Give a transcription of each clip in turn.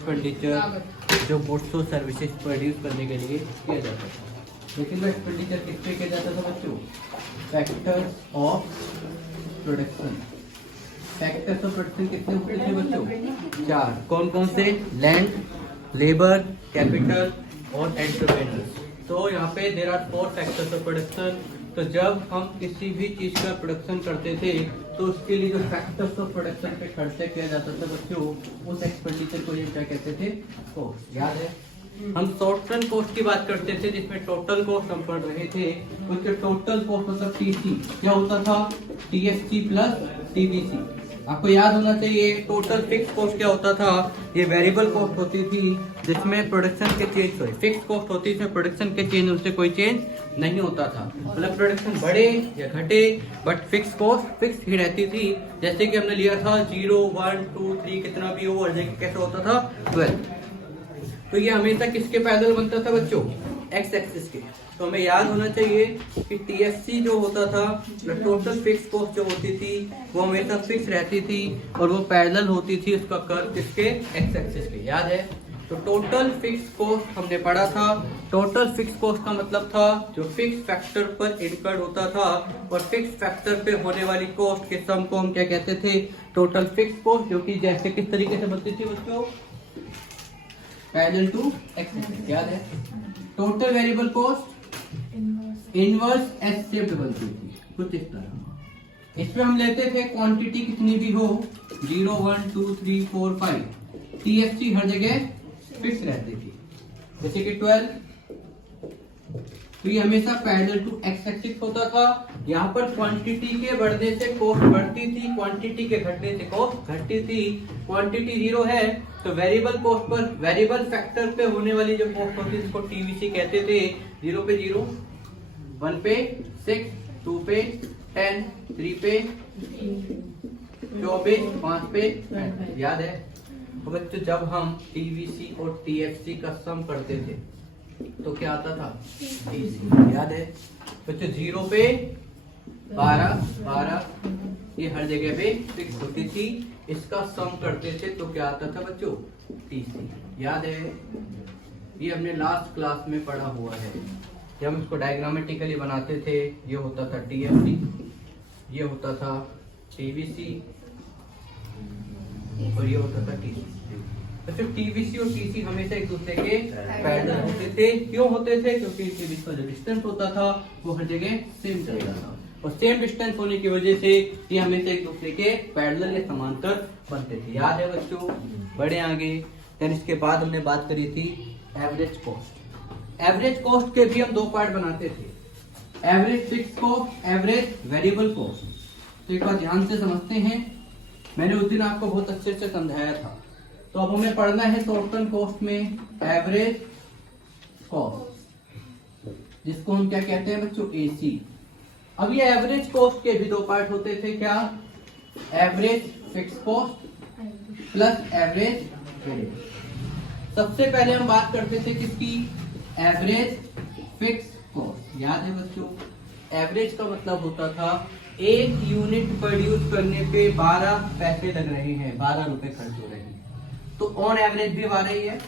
Expenditure जो goods और services produce करने के लिए किया जाता था। लेकिन वो एक्सपेंडिचर किस पे किया जाता था बच्चों? Factors of production. Factors of production कितने होते थे बच्चों? 4। कौन कौन से? लैंड, लेबर, कैपिटल और एंटरप्रेन्योर्स। तो यहाँ पे there are 4 factors of production. तो जब हम किसी भी चीज का प्रोडक्शन करते थे तो उसके लिए जो फैक्टर्स ऑफ प्रोडक्शन पे खर्चा किया जाता था बच्चों, उस एक्सपेंडिचर को ये क्या कहते थे? कॉस्ट। याद है? हम शॉर्ट टर्म कॉस्ट की बात करते थे जिसमें टोटल कॉस्ट हम पढ़ रहे थे। उसके टोटल कॉस्ट मतलब टीसी क्या होता था? TSC plus TVC. आपको याद होना चाहिए टोटल फिक्स कॉस्ट क्या होता था? ये वेरिएबल कॉस्ट होती थी जिसमें प्रोडक्शन के चेंज हुए। फिक्स कॉस्ट होती थी प्रोडक्शन के चेंज उससे कोई चेंज नहीं होता था। मतलब प्रोडक्शन बढ़े या घटे बट फिक्स कॉस्ट फिक्स ही रहती थी। जैसे कि हमने लिया था 0, 1, 2, 3 कितना भी हो और कैसा होता था? 12। तो ये हमेशा किसके पैरेलल बनता था बच्चों? एक्स एक्सिस के। तो हमें याद होना चाहिए कि टीएससी जो होता था, टोटल फिक्स कॉस्ट जो होती थी वो हमेशा फिक्स रहती थी और वो पैरेलल होती थी उसका कर्व किसके? एक्स एक्सिस के। याद है? तो टोटल फिक्स कॉस्ट हमने पढ़ा था। टोटल फिक्स कॉस्ट का मतलब था जो फिक्स फैक्टर पर इनकर्ड होता था और फिक्स फैक्टर पे होने वाली कॉस्ट के सम को हम क्या कहते थे? Total fix cost. जो कि जैसे किस तरीके से बनती थी बच्चों? Parallel to X axis. याद है? Total variable cost inverse S shaped बनती थी कुछ इस तरह। इसमें हम लेते थे क्वांटिटी कितनी भी हो 0, 1, 2, 3, 4, 5। टीएससी हर जगह फिक्स रहती थी जैसे कि 12। तो ये हमेशा पैरेलल टू एक्स एक्सिस होता था। यहाँ पर क्वांटिटी के बढ़ने से कॉस्ट बढ़ती थी, क्वांटिटी के घटने से कॉस्ट घटती थी। क्वांटिटी 0 है तो variable cost per variable factor पे होने वाली जो कॉस्ट होती है उसको टीवीसी कहते थे। 0 पे 0, 1 पे 6, 2 पे 10, 3 पे 24, 5 पे 10। याद है? तो बच्चों जब हम टीवीसी और टीएफसी का सम करते थे तो क्या आता था? टीसी। याद है? बच्चों 0 पे 12 ये हर जगह पे फिक्स होती थी। इसका सम करते थे तो क्या आता था बच्चों? टीसी। याद है? ये हमने लास्ट क्लास में पढ़ा हुआ है। जब हम इसको डायग्रामेटिकली बनाते थे ये होता था टीएफसी, ये होता था टीवीसी और ये होता था टीसी। तो फिर टीवीसी और टीसी हमेशा एक दूसरे के पैरेलल होते थे। क्यों होते थे? क्योंकि इनके बीच का जो डिस्टेंस होता था वो हर जगह सेम चलता था और सेम डिस्टेंस होने की वजह से ये हमेशा एक दूसरे के पैरेलल या समांतर बनते थे। याद है बच्चों? बड़े आगे देन इसके बाद हमने बात करी थी एवरेज कॉस्ट। एवरेज कॉस्ट के भी हम 2 पार्ट बनाते थे, average fix cost, average variable cost. तो एक बार ध्यान से समझते हैं, मैंने उस दिन आपको बहुत अच्छे से समझाया था। तो अब हमें पढ़ना है शॉर्ट टर्म कॉस्ट में एवरेज कॉस्ट, जिसको हम क्या कहते हैं बच्चों? एसी। अब ये एवरेज कॉस्ट के भी 2 पार्ट होते थे। क्या? Average fix cost plus average variable. सबसे पहले हम बात करते थे किसकी? Average fix cost. याद है बच्चों? एवरेज का मतलब होता था 1 यूनिट प्रोड्यूस करने पे 12 पैसे लग रहे हैं, 12 रुपए खर्च हो रहे हैं। तो ऑन एवरेज भी 12 ही है।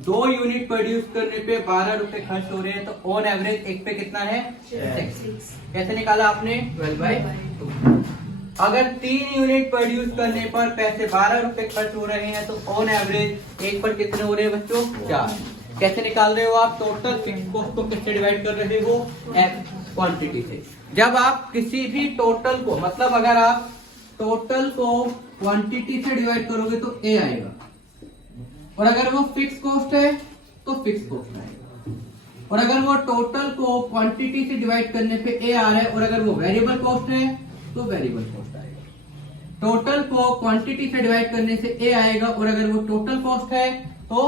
2 यूनिट प्रोड्यूस करने पे 12 रुपए खर्च हो रहे हैं तो ऑन एवरेज एक पे कितना है? 6। कैसे निकाला आपने? 12/2। अगर 3 यूनिट प्रोड्यूस करने पर पैसे 12 रुपए खर्च हो रहे हैं तो ऑन एवरेज एक पर कितने हो रहे हैं बच्चों? 4। कैसे निकाल रहे हो आप? टोटल फिक्स कॉस्ट को किससे डिवाइड कर रहे हो? क्वांटिटी से। जब आप किसी भी टोटल को, मतलब अगर आप टोटल को क्वांटिटी से डिवाइड करोगे तो ए आएगा और अगर वो फिक्स कॉस्ट है तो फिक्स कॉस्ट आएगा। और अगर वो टोटल को क्वांटिटी से डिवाइड करने पे ए आ रहा है और अगर वो वेरिएबल कॉस्ट है तो वेरिएबल कॉस्ट आएगा। टोटल को क्वांटिटी से डिवाइड करने से ए आएगा और अगर वो टोटल कॉस्ट है तो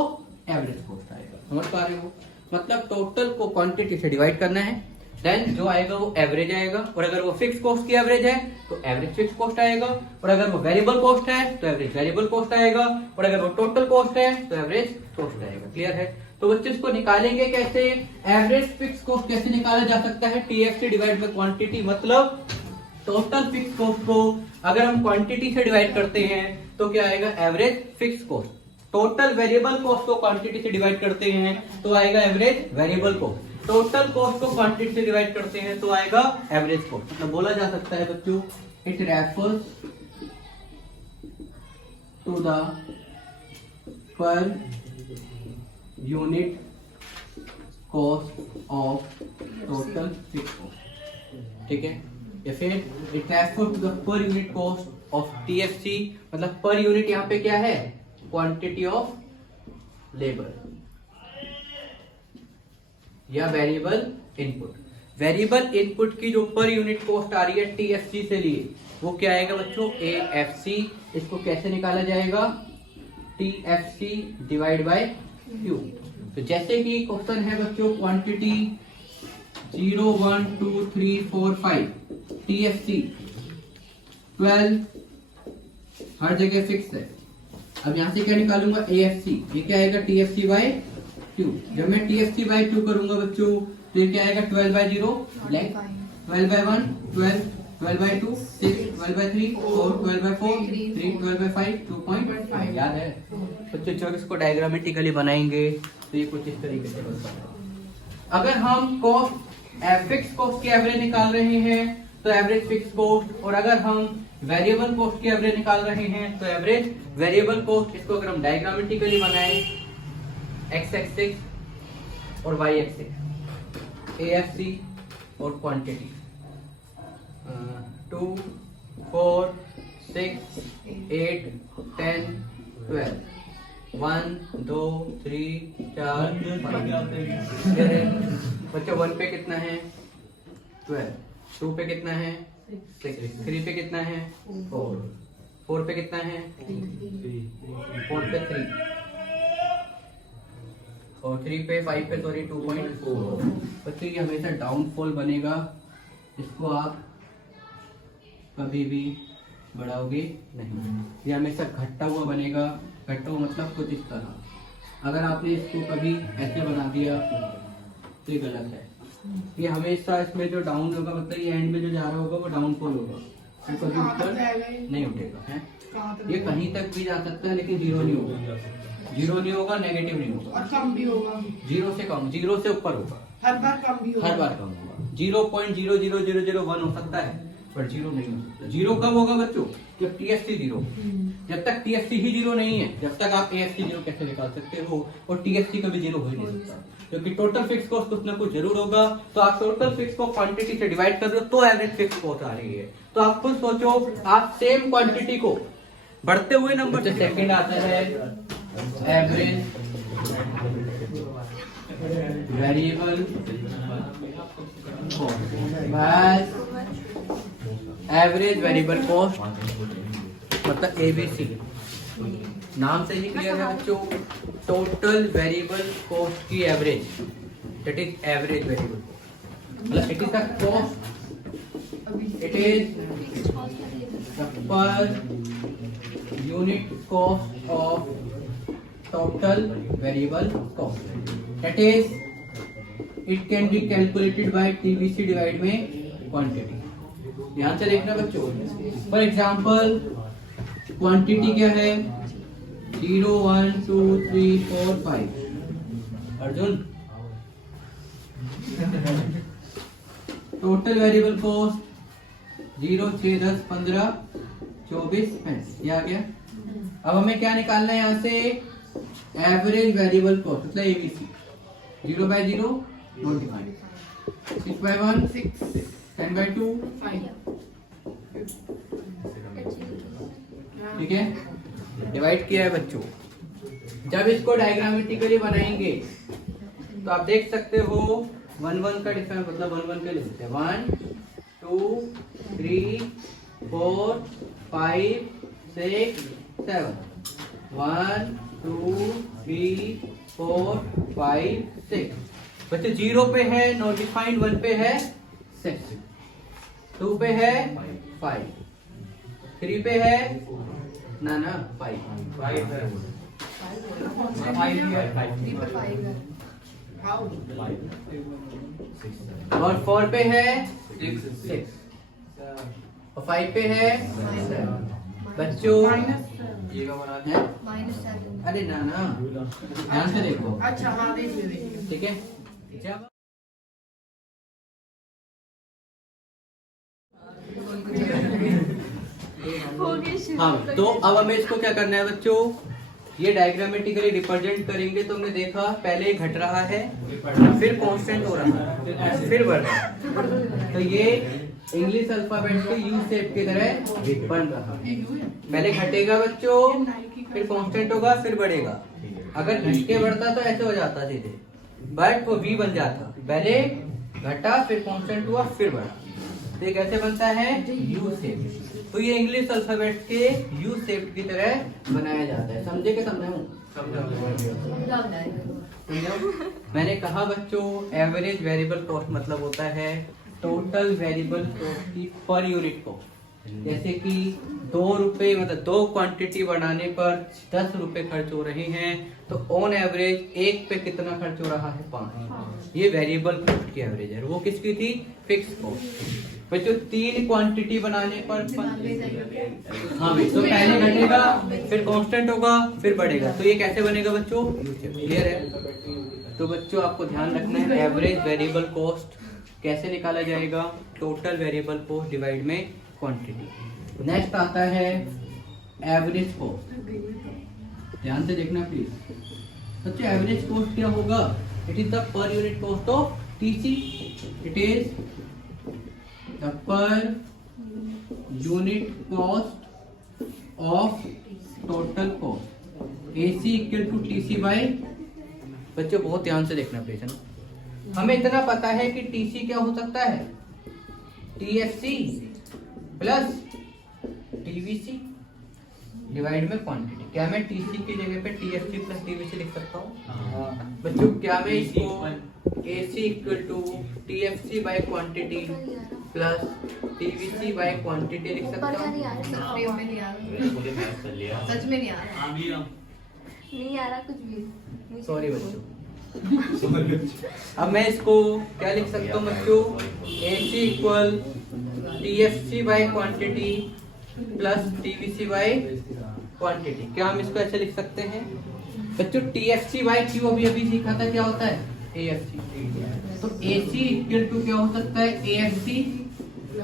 एवरेज कॉस्ट आएगा। समझ पा रहे हो? मतलब टोटल को क्वांटिटी से डिवाइड करना है, देन जो आएगा वो एवरेज आएगा और अगर वो फिक्स कॉस्ट की एवरेज है तो एवरेज फिक्स कॉस्ट आएगा और अगर वो वेरिएबल कॉस्ट है तो एवरेज वेरिएबल कॉस्ट आएगा और अगर वो टोटल कॉस्ट है तो एवरेज कॉस्ट आएगा। क्लियर है? तो बच्चे इसको निकालेंगे कैसे? एवरेज फिक्स कॉस्ट कैसे निकाला जा सकता है? TFC divide by quantity. मतलब टोटल फिक्स कॉस्ट को अगर हम क्वांटिटी से डिवाइड करते हैं तो क्या आएगा? Average fix cost. Total variable cost को क्वांटिटी से डिवाइड करते हैं तो आएगा average variable cost. Total cost को क्वांटिटी से डिवाइड करते हैं तो आएगा एवरेज कॉस्ट। मतलब बोला जा सकता है बच्चों, it refers to the per unit cost of total fix cost. ठीक है, या फिर it refers to the per unit cost of TFC. मतलब पर यूनिट यहाँ पे क्या है, क्वांटिटी ऑफ लेबर या वेरिएबल इनपुट। वेरिएबल इनपुट की जो पर यूनिट कॉस्ट आ रही है टीएफसी से लिए, वो क्या आएगा बच्चों, एएफसी। इसको कैसे निकाला जाएगा, टीएफसी डिवाइड बाय क्यू। तो जैसे कि क्वेश्चन है बच्चों, क्वांटिटी 0 1 2 3 4 5 टीएफसी 12 हर जगह फिक्स है। अब यहां से क्या निकालूंगा, एएफसी। ये क्या आएगा, टीएफसी बाय क्यू। जब मैं टीएफसी बाय क्यू करूंगा बच्चों तो ये क्या आएगा, 12 by 0 blank, 12 by 1 12, 12 by 2 6, 12 by 3 4, 12 by 4 3, 12 by 5 2.5। याद है बच्चों, जब इसको डायग्रामेटिकली बनाएंगे तो ये कुछ इस तरीके से बनता है। अगर हम कॉस्ट फिक्स कॉस्ट की एवरेज निकाल रहे हैं तो एवरेज फिक्स कॉस्ट, और अगर हम वेरिएबल कॉस्ट की एवरेज निकाल रहे हैं तो एवरेज वेरिएबल कॉस्ट। इसको अगर हम डायग्रामेटिकली बनाएं, एक्स एक्सिस और वाई एक्सिस, एएफसी और क्वांटिटी 2 4 6 8 10 12 1 2 3 4 5। बच्चों 1 पे कितना है 12, 2 पे कितना है 6, 3 पे कितना है 4, 4 पे कितना है 4 पे 3, और 3 पे 5 पे सॉरी 2.4। बच्चों ये हमेशा डाउनफॉल बनेगा, इसको आप कभी भी बढ़ाओगे नहीं। ये हमेशा घटता हुआ बनेगा। घटता हुआ मतलब कुछ इस तरह। अगर आपने इसको कभी ऐसे बना दिया तो ये गलत है। ये हमेशा इसमें जो डाउन होगा, मतलब ये एंड में जो जा रहा होगा वो डाउनफॉल होगा, तो कभी ऊपर नहीं उठेगा है। ये कहीं तक भी जा सकता है लेकिन जीरो नहीं होगा, जीरो नहीं होगा, नेगेटिव नहीं होगा, और कम भी होगा, जीरो से कम, जीरो से ऊपर होगा, हर बार कम भी होगा, हर बार कम होगा। 0.00001 हो सकता है पर जीरो नहीं हो सकता। जीरो कब होगा बच्चों, जब टीएफसी जीरो। जब तक टीएफसी ही जीरो नहीं है, जब तक आप एएफसी जीरो कैसे निकाल सकते हो, और टीएफसी कभी जीरो हो ही नहीं सकता, क्योंकि टोटल फिक्स कॉस्ट कुछ ना कुछ जरूर होगा। तो आप टोटल फिक्स को क्वांटिटी से डिवाइड कर रहे हो तो एवरेज फिक्स कॉस्ट आ रही है। तो आप खुद सोचो, आप सेम क्वांटिटी को बढ़ते हुए नंबर से सेकंड आता है average variable cost, average variable cost मतलब एबीसी। नाम से ही क्लियर है बच्चों, टोटल वेरिएबल कॉस्ट की average, that is average variable cost. मतलब it is the cost, it is the per unit cost of total variable cost, that is it can be calculated by TVC divide में quantity. ध्यान से देखना बच्चों, for example quantity क्या है 0 1 2 3 4 5। Arjun, total variable cost 0 6 10 15 24 35, ये आ गया। अब हमें क्या निकालना है यहाँ से, एवरेज वेरिएबल कॉस्ट मतलब एबीसी। 0 by 0 25, 6 by 1 6, 10 by 2 5। ठीक है, डिवाइड किया है बच्चों। जब इसको डायग्रामेटिकली बनाएंगे तो आप देख सकते हो 1 1 का डिफरेंस, मतलब 1 1 के ले सकते हैं 1 2 3 4 5 6 7, 1 2 3 4 5 6। बच्चे 0 पे है नॉट डिफाइंड, 1 पे है 6, 2 पे है 5, 3 पे है ना 5 है, और 4 पे है 6, और 5 पे है 7। बच्चों है? -7। अरे ना ना, ध्यान से देखो। अच्छा हाँ देख लीजिए। ठीक है, जब हाँ तो अब हमें इसको क्या करना है बच्चों, ये डायग्रामेटिकली रिप्रेजेंट करेंगे। तो हमने देखा पहले घट रहा है, फिर कांस्टेंट हो रहा है, फिर बढ़ रहा है। तो ये इंग्लिश अल्फाबेट के यू शेप की तरह बन रहा है। पहले घटेगा बच्चों, फिर कांस्टेंट होगा, फिर बढ़ेगा। अगर घट के बढ़ता तो ऐसे हो जाता सीधे, बट वो वी बन जाता। पहले घटा, फिर कांस्टेंट हुआ, फिर बढ़ा। तो ये कैसे बनता है? U shape. तो ये इंग्लिश अल्फाबेट के यू शेप की तरह बनाया जाता है। समझे कि समझाऊं? मैंने कहा बच्चों, एवरेज वेरिएबल कॉस्ट मतलब होता है टोटल वेरिएबल कॉस्ट की पर यूनिट कॉस्ट। जैसे कि 2 रुपए मतलब 2 क्वांटिटी बनाने पर 10 रुपए खर्च हो रहे हैं, तो ऑन एवरेज एक पे कितना खर्च हो रहा है? 5। ये वेरिएबल कॉस्ट की एवरेज है। वो किसकी थी? Fix cost. बच्चों 3 क्वांटिटी बनाने पर हाँ भाई, तो पहले घटेगा, फिर कांस्टेंट होगा, फिर बढ़ेगा। तो ये कैसे बनेगा बच्चों? क्लियर है? तो बच्चों आपको ध्यान रखना है, एवरेज वेरिएबल कॉस्ट कैसे निकाला जाएगा? टोटल वेरिएबल कॉस्ट डिवाइड में क्वांटिटी। नेक्स्ट आता है एवरेज कॉस्ट। ध्यान से देखना प्लीज। बच्चों एवरेज कॉस्ट क्या होगा? It is the per unit cost of TC. It is the per unit cost of total cost. AC equal to TC by. बच्चों बहुत ध्यान से देखना प्लीज, है ना। हमें इतना पता है कि TC क्या हो सकता है? TFC प्लस TVC डिवाइड में क्वांटिटी। क्या मैं TC की जगह पे TFC प्लस TVC लिख सकता हूँ? बच्चों क्या मैं इसको AC equal to TFC by quantity plus TVC by quantity लिख सकता हूँ? सच में नहीं आ रहा। नहीं आ रहा कुछ भी। सॉरी बच्चों। अब मैं इसको क्या लिख सकता हूँ बच्चों? AC equal TFC by quantity plus TVC by quantity. क्या हम इसको ऐसे लिख सकते हैं बच्चों? TFC बाय Q अभी सीखा था, क्या होता है? AFC। तो AC इक्वल टू क्या हो सकता है? AFC,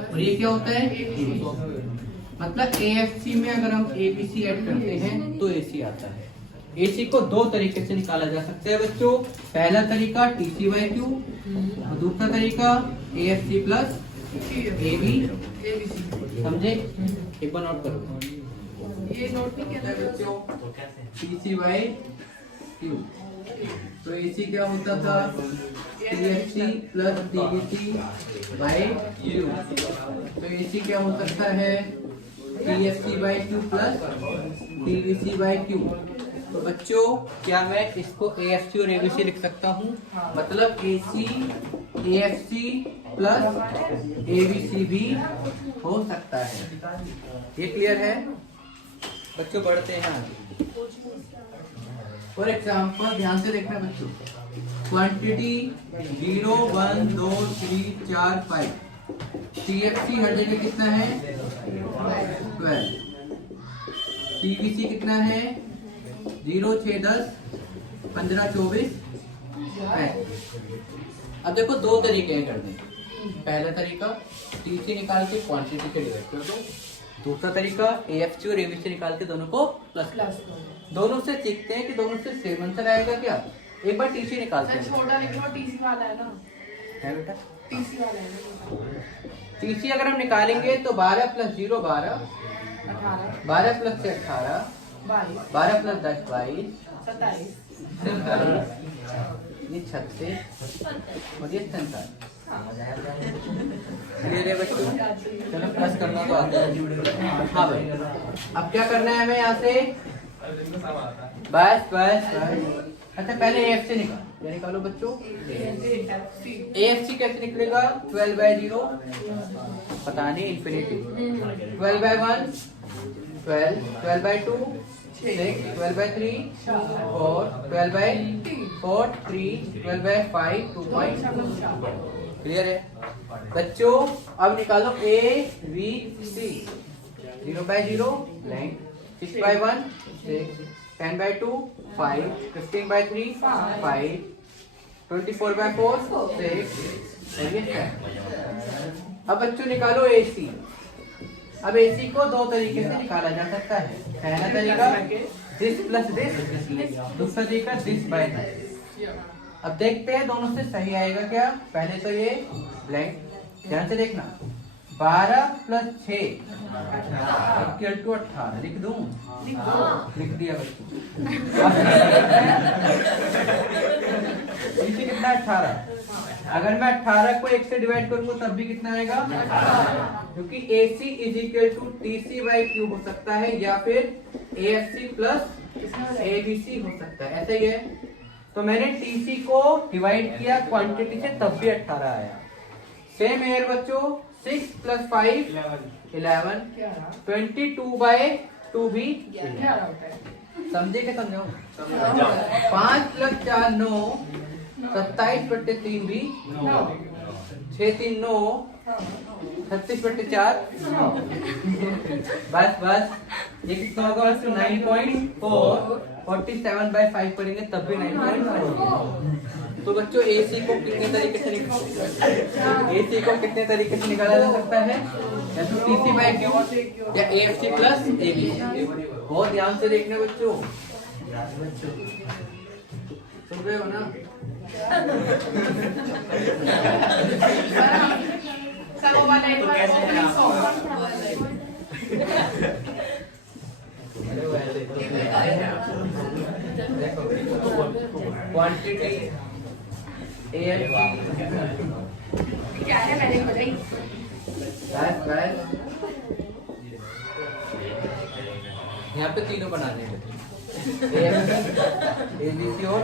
और ये क्या होता है? ABC। मतलब AFC में अगर हम ABC ऐड करते हैं तो AC आता है। AC को 2 तरीके से निकाला जा सकता है बच्चों। पहला तरीका TC बाय Q, और दूसरा तरीका AFC प्लस AB। समझे? एक बार नोट करो। ये नोट नहीं क्या है बच्चों? TC by Q। तो AC क्या होता था? TFC plus TVC by Q। तो AC क्या हो सकता है? TFC by Q plus TVC by Q। तो बच्चों क्या मैं इसको AFC और ABC लिख सकता हूँ? मतलब AC AFC प्लस ABC भी हो सकता है। ये क्लियर है बच्चों? बढ़ते हैं आगे। फॉर एग्जाम्पल ध्यान से देखना बच्चों, क्वांटिटी 0 1 2 3 4 5। TFC हर जगह कितना है? 12। TVC कितना है? 0 6 10 15 24 5। अब देखो 2 तरीके हैं करने के। पहला तरीका TC निकाल के क्वांटिटी से डिवाइड कर दो। दूसरा तरीका AFC और ABC निकाल के दोनों को प्लस। दोनों से सीखते हैं कि दोनों से सेम आंसर आएगा क्या। एक बार TC निकालते हैं। छोटा लिख लो, TC वाला है ना। है बेटा? TC वाला है ना। TC अगर हम निकालेंगे तो 12 प्लस 0 12, 18 12 प्लस 6 18, 22 12 प्लस 10 22, 27 47, ये 36 और ये 47। क्लियर है बच्चों? चलो प्लस करना तो आता है। हाँ भाई, अब क्या करना है हमें यहाँ से? बस बस बस। अच्छा पहले AFC निकाल, क्या निकालो बच्चों? AFC कैसे निकलेगा? 12 बाय 0, पता नहीं, infinity. 12 by 1 12, 12 by 2 6, 12 by 3 4, 12 by 4 3, 12 by 5 2.2। Clear है बच्चों? अब निकालो AVC। 0 by 0 blank, 6 by 1 6, 10 by 2 5, 15 by 3 5, 24 by 4 6 और ये 7। अब बच्चों निकालो AC। अब AC को दो तरीके से निकाला जा सकता है। पहला तरीका दिस प्लस दिस, दूसरा तरीका दिस बाय दिस। अब देखते हैं दोनों से सही आएगा क्या। पहले तो ये ब्लैंक, ध्यान से देखना। 12 प्लस 6 इक्वल टू 18। लिख दूं? लिख दिया बच्चों। नीचे कितना 18। अगर मैं 18 को 1 से डिवाइड करूंगा तब भी कितना आएगा? क्योंकि AC is equal to TC by Q हो सकता है या फिर AFC प्लस ABC हो सकता है, ऐसा ही है। तो मैंने TC को डिवाइड किया क्वांटिटी से तब भी 18 आया। सेम हेयर बच्चों 6 प्लस 5 11, 22 बाय 2 भी 11। समझे क्या समझाओ? 5 प्लस 4 9, 27 बटे 3 भी 6 3 9, 36 बटे 4 बस ये कितना होगा? 9.4। 47 बाय 5 करेंगे तब भी 9.4। तो बच्चों AC को कितने तरीके से निकाला जा सकता है? या तो TC बाय Q या AFC प्लस ABC। बहुत ध्यान से देखना बच्चों, सुन रहे हो ना? क्वांटिटी क्या है मैंने बताई। यहाँ पे तीनों बनाने हैं ABC और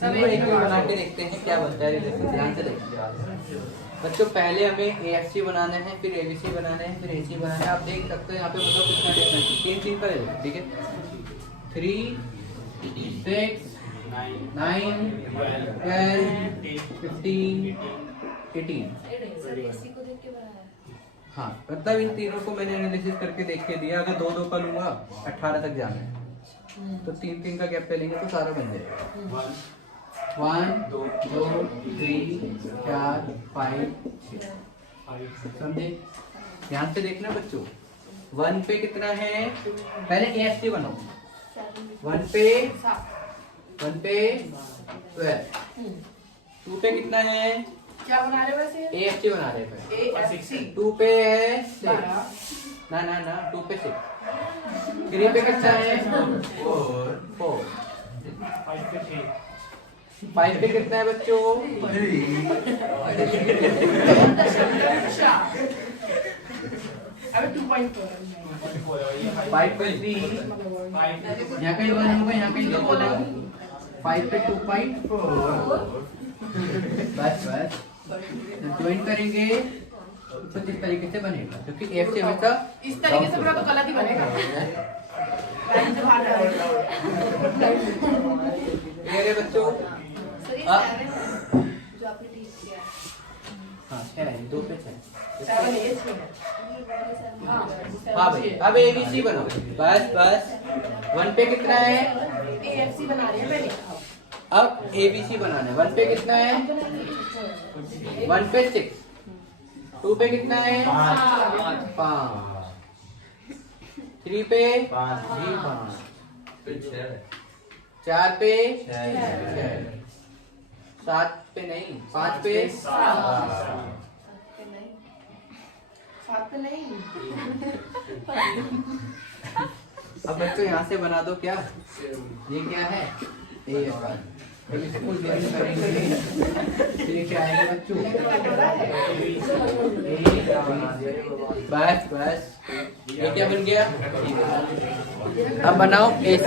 तीनों एक बना के देखते हैं क्या बनता है रिलेशन। ध्यान से देखिए बच्चों, पहले हमें AFC बनाना है, फिर ABC बनाना है, फिर AC बनाना है। आप देख सकते हो यहाँ पे मतलब कितना डिफरेंस है। 3 पर ठीक है। 3 6 9 12 15 18। हाँ मतलब इन तीनों को मैंने एनालिसिस करके देख के दिया। अगर 2 2 का लूंगा 18 तक जाना है, तो 3 3 का गैप पे लेंगे तो सारा बन जाएगा। 1 2 3 4 5 6। समझे? ध्यान से देखना बच्चों। 1 पे कितना है? पहले AFC बनाओ। 1 पे 12। 2 पे कितना है? क्या बना रहे वैसे? AFC बना रहे हैं। AFC 2 पे है 6। ना 2 पे 6। 3 पे कितना है? 4। 5 पे कितना है बच्चों? 2.4। 5 पे 3। यहाँ कहीं 1 होगा, यहाँ कहीं 2 होगा। 5 पे 2.4। बस ज्वाइन करेंगे तो इस तरीके से बनेगा, क्योंकि AFC हमेशा इस तरीके से बना तो गलत ही बनेगा। मेरे बच्चों जो आपने टीच किया। हाँ 6 है, 2 पे 6। 7 है। हाँ भाई अब ABC बनाओ। बस 1 पे कितना है? AFC बना रही है मैंने। अब ABC बनाना है। 1 पे कितना है? 1 पे 6। 2 पे कितना है? 5। 3 पे 5। 4 पे 6। 7 पे नहीं, 5 पे 7 पे नहीं। अब बच्चों यहाँ से बना दो। क्या ये क्या है? इसको ज्वाइन करेंगे फिर क्या आएगा बच्चों? बस ये क्या बन गया? अब बनाओ AC।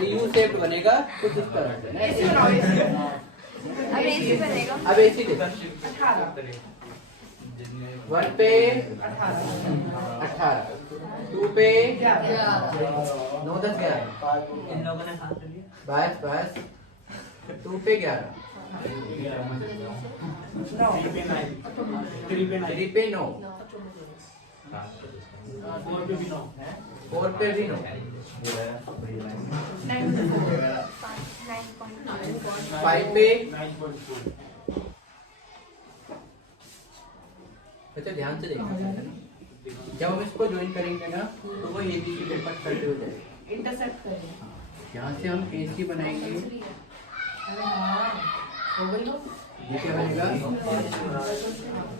U शेप बनेगा कुछ इस तरह से। अब AC बनेगा। अब AC देखो। 1 पे 18। 2 पे 9 10 11। इन लोगों ने साथ लिया। बस 2 पे 11। 3 पे 9। 4 पे भी नो। 5 पे अच्छा ध्यान से देखना है ना, जब हम इसको ज्वाइन करेंगे ना तो वो ABC के पास करते हो जाएगा। इंटरसेक्ट करें। यहाँ से हम AC बनाएंगे, अरे हाँ हो गई हो। ये क्या बनेगा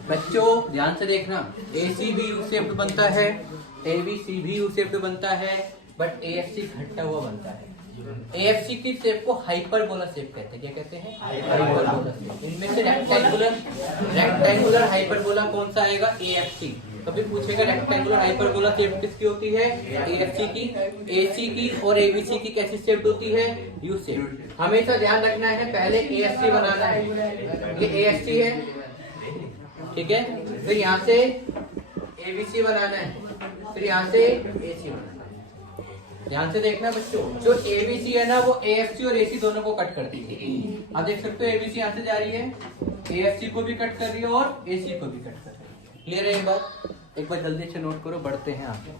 बच्चों ध्यान से देखना, AC भी U शेप्ड बनता है, ABC भी U शेप्ड बनता है, बट AFC घटा हुआ बनता है। AFC की शेप को हाइपरबोला शेप कहते हैं। क्या कहते हैं? Hyperbola shape. इनमें से रेक्टेंगुलर हाइपरबोला कौन सा आएगा? AFC। कभी पूछेगा रेक्टेंगुलर हाइपरबोला शेप किसकी होती है? AFC की। AC की और ABC की कैसी शेप होती है? U shape. हमेशा ध्यान रखना है, पहले AFC बनाना है, ये AFC है, ठीक है, फिर यहाँ से ABC बनाना है, फिर यहाँ से AC बनाना है। ध्यान से देखना बच्चों, जो ABC है ना वो AFC और AC दोनों को कट करती है। आप देख सकते हो ABC यहाँ से जा रही है, AFC को भी कट कर रही है और AC को भी कट कर रही है। क्लियर है? एक बार जल्दी से नोट करो, बढ़ते हैं आगे।